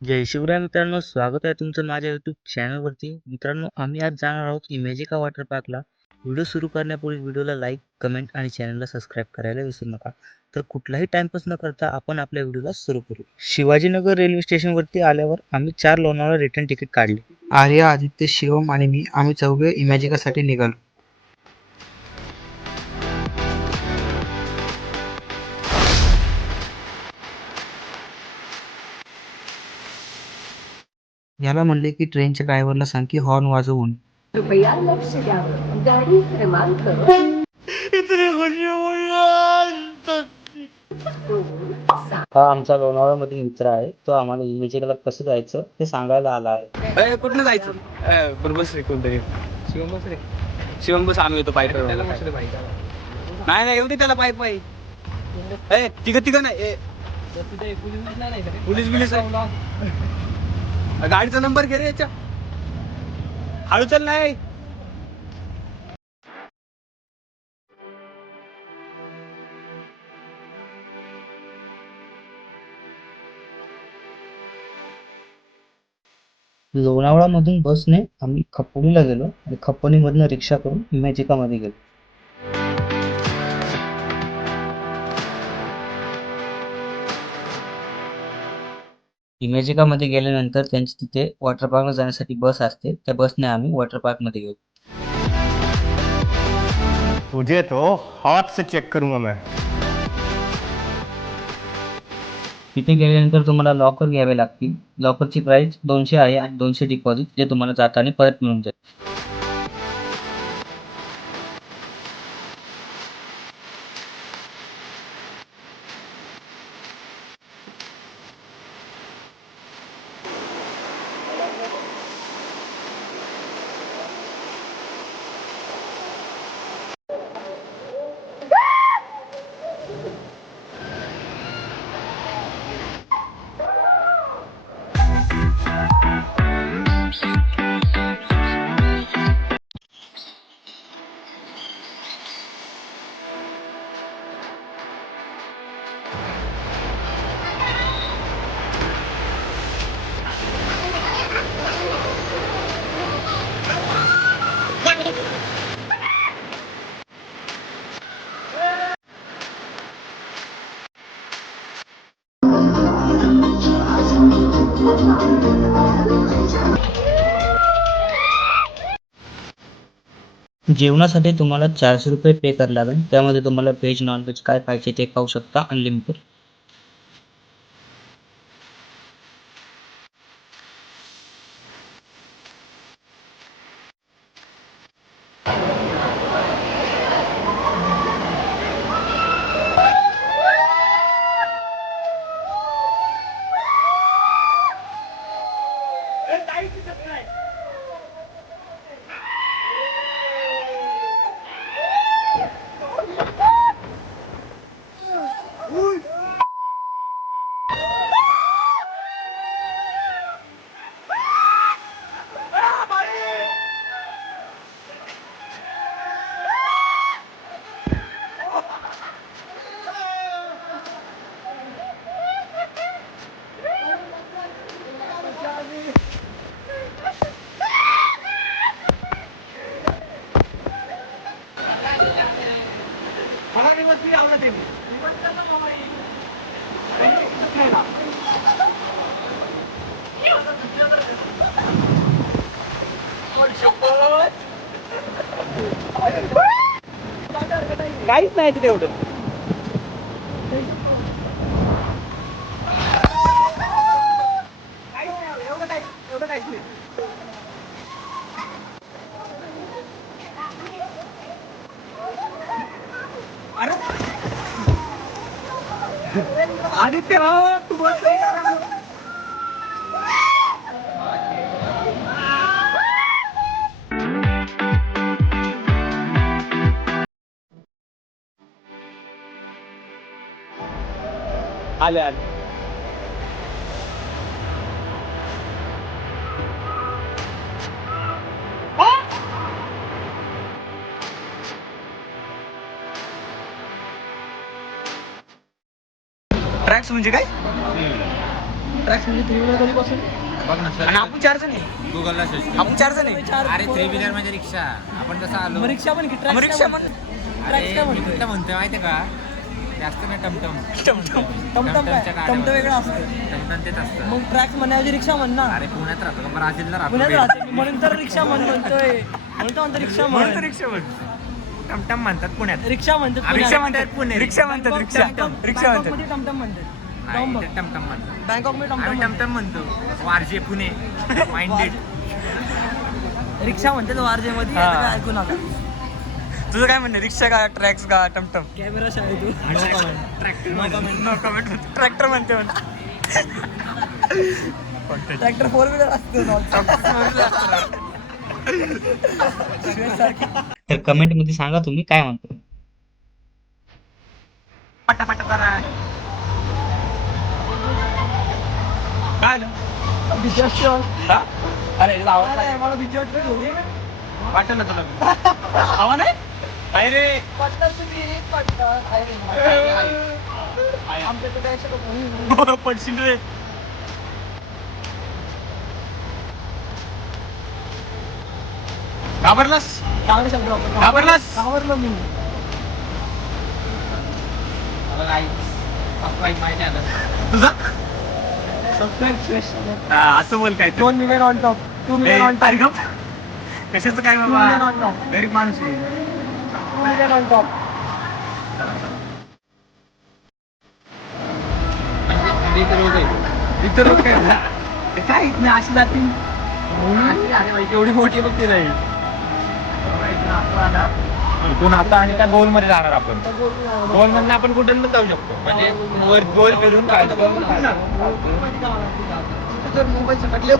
जय शिवराय मित्रांनो, स्वागत आहे तुमचं माझ्या यूट्यूब चॅनलवरती. मित्रांनो, आम्ही आज जाणार आहोत इमॅजिका वॉटर पार्कला. व्हिडिओ सुरू करण्यापूर्वी व्हिडिओला लाईक, कमेंट आणि चॅनलला सबस्क्राईब करायला विसरू नका. तर कुठलाही टाइमपास न करता आपण आपल्या व्हिडिओला सुरू करू. शिवाजीनगर रेल्वे स्टेशनवरती आल्यावर आम्ही 4 लोणावळा रिटर्न तिकीट काढले. आर्या, आदित्य, शिवम आणि मी आम्ही चौघे इमॅजिकासाठी निघालो. याला म्हणले की ट्रेनच्या ड्रायव्हरला सांग की हॉर्न वाजवून. कृपया लक्ष द्यावं. गाडी क्रमांक हा आमचा लोणावळ्यामधील मित्र आहे. तो आम्हाला इमॅजिकाला कसं जायचं ते सांगायला आला आहे. कुठनं जायचं? बरोबर रे कोणतरी शिवम बस रे. शिवम बस, आम्ही येतो पाय नाही नाही येऊ दे त्याला पाय पाय. तिघ नाही पोलीस बिलीस गाडीचा नंबर घे रे याच्या. हळू चल नाही. लोणावळामधून बसने आम्ही खपोलीला गेलो आणि खपोलीमधनं रिक्षा करून इमॅजिकामध्ये गेलो. इमॅजिकामध्ये गेल्यानंतर त्यांची तिथे वॉटर पार्कला जाण्यासाठी बस असते. त्या बसने आम्ही वॉटर पार्कमध्ये गेलो. तुझे तो हाथ से चेक करूंगा मैं. तिथे गेल्यानंतर तुम्हाला लॉकर घ्यावे लागतील. लॉकरची प्राइस 200 आहे आणि 200 डिपॉझिट, जे तुम्हाला जाताना परत मिळून जाईल. जेवणासाठी तुम्हाला 400 रुपये पे करावे लागेल. त्यामध्ये तुम्हाला व्हेज नॉनव्हेज काय पाहिजे ते खाऊ शकता, अनलिमिटेड. काहीच नाही तिथे एवढं. एवढं काहीच नाही. आदित्य भाऊ तू बस रे. आले आले. ट्रॅक्स म्हणजे काय? ट्रॅक्स म्हणजे 3 व्हीलर कधीपासून बघ ना सर. आणि आपण 4 जण आहे. गुगलला सर्च आपण 4 जण आहे. अरे 3 व्हीलर म्हणजे रिक्षा. आपण कसं आलो रिक्षा पण रिक्षा पण म्हणतोय माहितीये का जास्त नाही टमटम टमटम वेगळं असतं. टमटम तेच असतं. मग ट्रॅक्स म्हणण्याऐवजी रिक्षा म्हण ना. अरे पुण्यात राहतो का ब्राझीलला पुण्यात राहतो राहते म्हणून तर रिक्षा म्हणतोय म्हणतो रिक्षा म्हणतो रिक्षा म्हण टमटम म्हणतात पुण्यात. रिक्षा म्हणतात रिक्षा म्हणतात पुणे रिक्षा म्हणतात रिक्षा म्हणतात टमटम म्हणतात. नाही टमटम म्हणतात. बँकॉक मध्ये आम्ही टमटम म्हणतो वारजे पुणे माइंडेड. रिक्षा म्हणतात वारजे मध्ये काय ऐकू नका. तुझं काय म्हणणं रिक्षा का ट्रॅक्स का टमटम? कॅमेरा शाळेत तू ट्रॅक्टर म्हणते ट्रॅक्टर 4 व्हीलर असतो. तर कमेंटमध्ये सांगा तुम्ही काय म्हणतो. काय अरे मला भीती वाटत वाटत ना तुला आवा नाही काय रे पडशील रे. घाबरलास घाबरलो मी. तुझा असं बोल काय 2 million on top 2 million on top. कशाचं काय बाबा गरीब माणूस आहे. 2 मिलियन ऑन टॉप. इतर काय इथं अशी जातील एवढी मोठी बघते नाही. इथून आता आणि त्या गोल मध्ये जाणार आपण. गोल मधून आपण कुठून पण जाऊ शकतो म्हणजे वर गोल फिरून काय मुंबईचं म्हटलं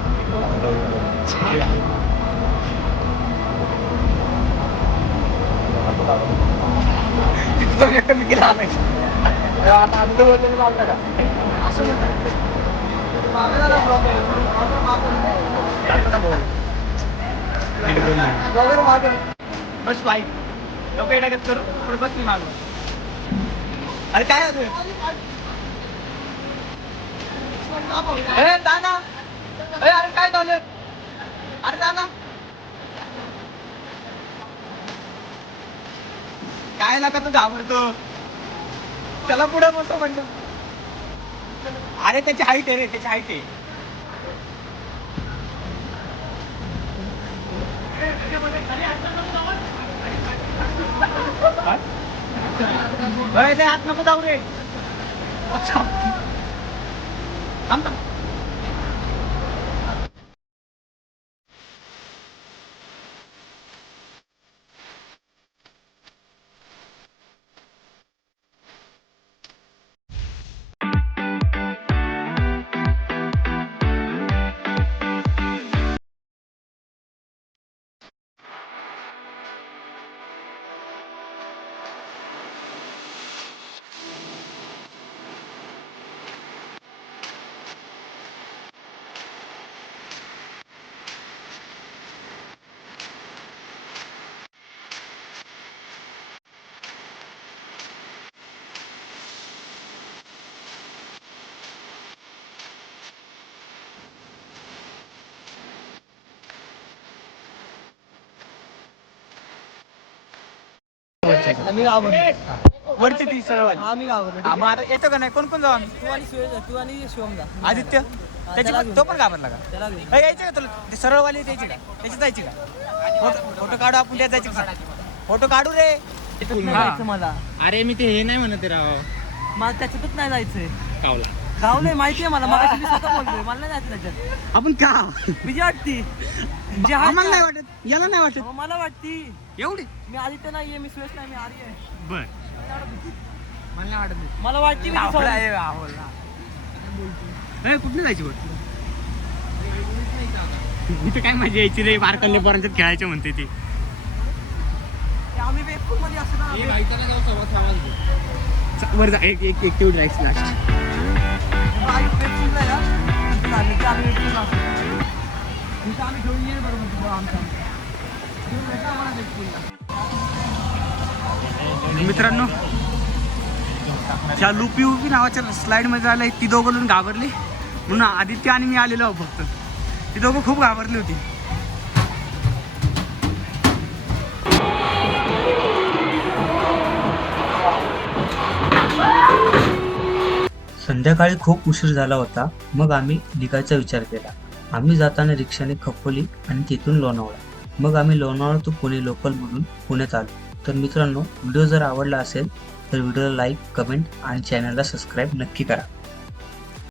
मी गेला आता बस बाईक लोक येण्यागत करू पुढे बस मी मागू. अरे काय होतं दाना अरे काय चालू अरे दाना काय नका तू घाबरतो त्याला पुढे बसतो म्हणतो. अरे त्याची हाईट आहे रे त्याची हाईट आहे. हात नको जाऊ रे. मी घाबरलो वरती ती सरळ आम्ही घाबरलो. आता येतो का नाही कोण कोण जाऊ? तू आणि शिवम जा. आदित्य तो पण घाबरला का? त्याला यायचे का तुला ते सरळवाली यायची का त्याची जायची का? फोटो काढू आपण त्यात जायची का? फोटो काढू रे. मला अरे मी ते हे नाही म्हणत राव मला त्याच्यातच नाही जायचंय. कावला गावलंय माहितीये मला मग मी स्वतः बोलतोय मला नाही जायचं त्याच्यात. आपण का भीती वाटती आम्हाला नाही वाटत याला नाही वाटत मला वाटती एवढी. मी आदित्य नाहीये मी सुरेश नाही मी आर्य आहे. बर मला नाही वाटत मला वाटती कुठली जायची वाटत इथे काय मजा यायची रे बारकल्ले पोरांच्यात खेळायचं म्हणते ती. आम्ही वेबपूल मध्ये असतो ना वर जा एक एक एक तेवढी राईट्स लास्ट आम्ही घेऊन येईल बरोबर आमच्या मित्रांनो त्या लुपी उपी नावाच्या स्लाइड मध्ये आलाय ती दोघं घाबरली म्हणून आदित्य आणि मी आलेलो आहो फक्त. ती दोघं खूप घाबरली होती. संध्याकाळी खूप उशीर झाला होता. मग आम्ही निघायचा विचार केला. आम्ही जाताना रिक्षाने खोपोली आणि तिथून लोणावळा. मग आम्ही लोणावळा टू पुणे लोकल म्हणून पुण्यात आलो. तर मित्रांनो, व्हिडिओ जर आवडला असेल तर व्हिडिओला लाईक, कमेंट आणि चॅनलला सबस्क्राईब नक्की करा.